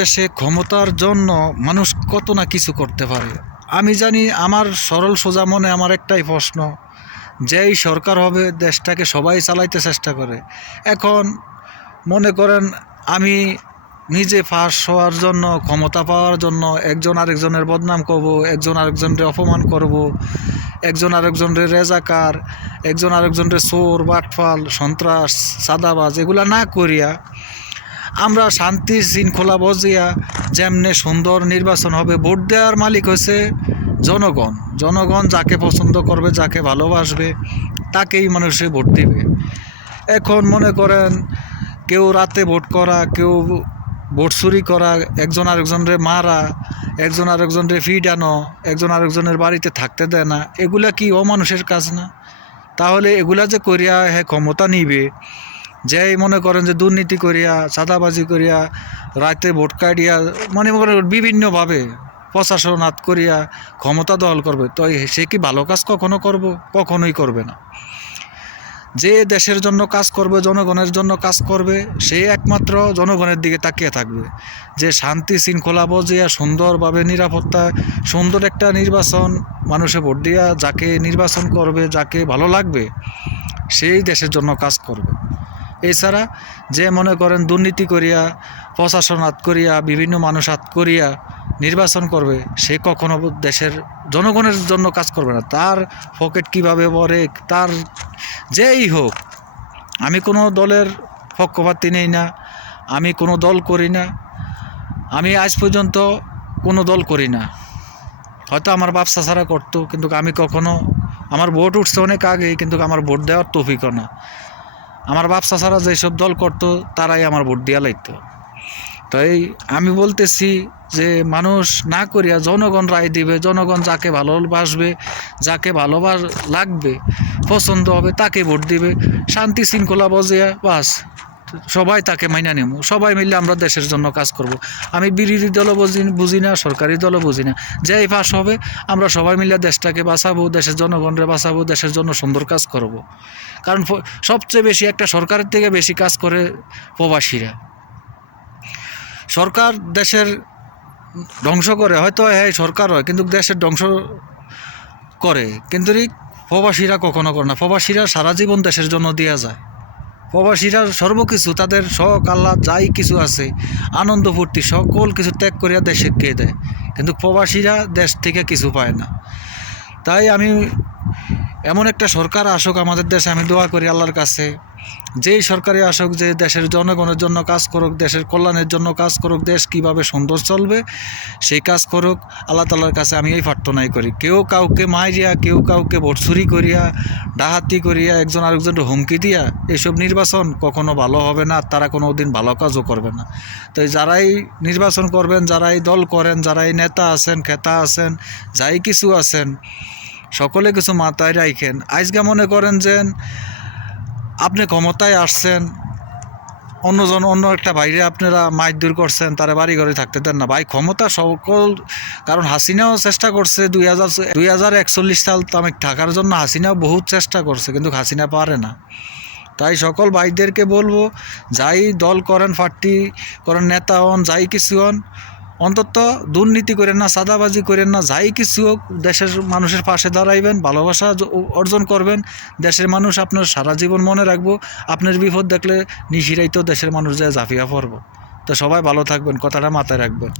দেশে ক্ষমতার জন্য মানুষ কত না কিছু করতে পারে। আমি জানি, আমার সরল সোজা মনে আমার একটাই প্রশ্ন, যেই সরকার হবে দেশটাকে সবাই চালাইতে চেষ্টা করে। এখন মনে করেন আমি নিজে ফাঁস হওয়ার জন্য, ক্ষমতা পাওয়ার জন্য একজন আরেকজনের বদনাম করব, একজন আরেকজনের অপমান করব, একজন আরেকজনের রেজাকার, একজন আরেকজনের চোর, বাটফাল, সন্ত্রাস, চাঁদাবাজ এগুলা না করিয়া আমরা শান্তি শৃঙ্খলা বজিয়া যেমনে সুন্দর নির্বাচন হবে। ভোট দেওয়ার মালিক হচ্ছে জনগণ। জনগণ যাকে পছন্দ করবে, যাকে ভালোবাসবে, তাকেই মানুষে ভোট দিবে। এখন মনে করেন কেউ রাতে ভোট করা, কেউ ভোট চুরি করা, একজন আরেকজনের মারা, একজন আরেকজনের ফিডানো, একজন আরেকজনের বাড়িতে থাকতে দেয় না, এগুলা কি অমানুষের কাজ না? তাহলে এগুলা যে করিয়া ক্ষমতা নিবে, যেই মনে করেন যে দুর্নীতি করিয়া, চাঁদাবাজি করিয়া, রাতে ভোট কাটিয়া, মনে করেন বিভিন্নভাবে প্রশাসনাত করিয়া ক্ষমতা দখল করবে, তো সে কি ভালো কাজ কখনো করব? কখনোই করবে না। যে দেশের জন্য কাজ করবে, জনগণের জন্য কাজ করবে, সে একমাত্র জনগণের দিকে তাকিয়ে থাকবে। যে শান্তি শৃঙ্খলা বজিয়া সুন্দরভাবে নিরাপত্তা, সুন্দর একটা নির্বাচন, মানুষে ভোট দিয়া যাকে নির্বাচন করবে, যাকে ভালো লাগবে, সেই দেশের জন্য কাজ করবে। এছাড়া যে মনে করেন দুর্নীতি করিয়া, প্রশাসন হাত করিয়া, বিভিন্ন মানুষ হাত করিয়া নির্বাচন করবে, সে কখনো দেশের জনগণের জন্য কাজ করবে না। তার পকেট কিভাবে ভরে, তার যেই হোক, আমি কোনো দলের পক্ষপাতী নেই না, আমি কোনো দল করি না, আমি আজ পর্যন্ত কোনো দল করি না। হয়তো আমার বাপ চাচারা করতো, কিন্তু আমি কখনো, আমার ভোট উঠছে অনেক আগেই, কিন্তু আমার ভোট দেওয়ার তৌফিকও না। আমার বাপ চাচারা যেসব দল করতো তারাই আমার ভোট দিয়া লাগতো। তাই আমি বলতেছি যে মানুষ না করিয়া জনগণ রায় দিবে। জনগণ যাকে ভালোবাসবে, যাকে লাগবে, পছন্দ হবে, তাকে ভোট দিবে। শান্তি শৃঙ্খলা বজিয়া বাস সবাই তাকে মাইনা নেব। সবাই মিলে আমরা দেশের জন্য কাজ করব। আমি বিরোধী দলও বুঝি না, সরকারি দলও বুঝি না। যেই পাস হবে আমরা সবাই মিলে দেশটাকে বাঁচাবো, দেশের জনগণরে বাঁচাবো, দেশের জন্য সুন্দর কাজ করব। কারণ সবচেয়ে বেশি একটা সরকারের থেকে বেশি কাজ করে প্রবাসীরা। সরকার দেশের ধ্বংস করে, হয়তো হ্যাঁ সরকার হয়, কিন্তু দেশের ধ্বংস করে, কিন্তু প্রবাসীরা কখনো করে না। প্রবাসীরা সারা জীবন দেশের জন্য দেওয়া যায়। প্রবাসীরা সর্বকিছু, তাদের শখ আহ্লাদ যাই কিছু আছে, আনন্দ ফুর্তি সকল কিছু ত্যাগ করিয়া দেশে গিয়ে দেয়, কিন্তু প্রবাসীরা দেশ থেকে কিছু পায় না। তাই আমি এমন একটা সরকার আসুক আমাদের দেশে, আমি দোয়া করি আল্লাহর কাছে, যেই সরকারে আসুক, যে দেশের জনগণের জন্য কাজ করুক, দেশের কল্যাণের জন্য কাজ করুক, দেশ কিভাবে সুন্দর চলবে সেই কাজ করুক। আল্লাহ তাআলার কাছে আমি এই প্রার্থনাই করি। কেউ কাউকে মাইরিয়া, কেউ কাউকে ভোট চুরি করিয়া, ডাহাতি করিয়া, একজন আরেকজনের হুমকি দিয়া এইসব নির্বাচন কখনো ভালো হবে না। তারা কোনো দিন ভালো কাজও করবে না। তো যারাই নির্বাচন করবেন, যারাই দল করেন, যারাই নেতা আছেন, খেতা আছেন, যাই কিছু আছেন, সকলে কিছু মাথায় রাখেন। আজকে মনে করেন যে আপনি ক্ষমতায় আসছেন, অন্য একটা বাইরে আপনারা মাইর করছেন, তারা বাড়ি ঘরে থাকতে দেন না। ভাই ক্ষমতা সকল, কারণ হাসিনাও চেষ্টা করছে 2041 সাল তামিক থাকার জন্য, হাসিনাও বহুত চেষ্টা করছে, কিন্তু হাসিনা পারে না। তাই সকল ভাইদেরকে বলবো, যাই দল করেন, পার্টি করেন, নেতা হন, যাই কিছু হন, অন্তত দুর্নীতি করেন না, চাঁদাবাজি করেন না। যাই কিছু হোক, দেশের মানুষের পাশে দাঁড়াইবেন, ভালোবাসা অর্জন করবেন। দেশের মানুষ আপনার সারা জীবন মনে রাখবো। আপনার বিপদ দেখলে নিশিরাইতেও দেশের মানুষ যায় ঝাঁপিয়া পড়ব। তো সবাই ভালো থাকবেন, কথাটা মাথায় রাখবেন।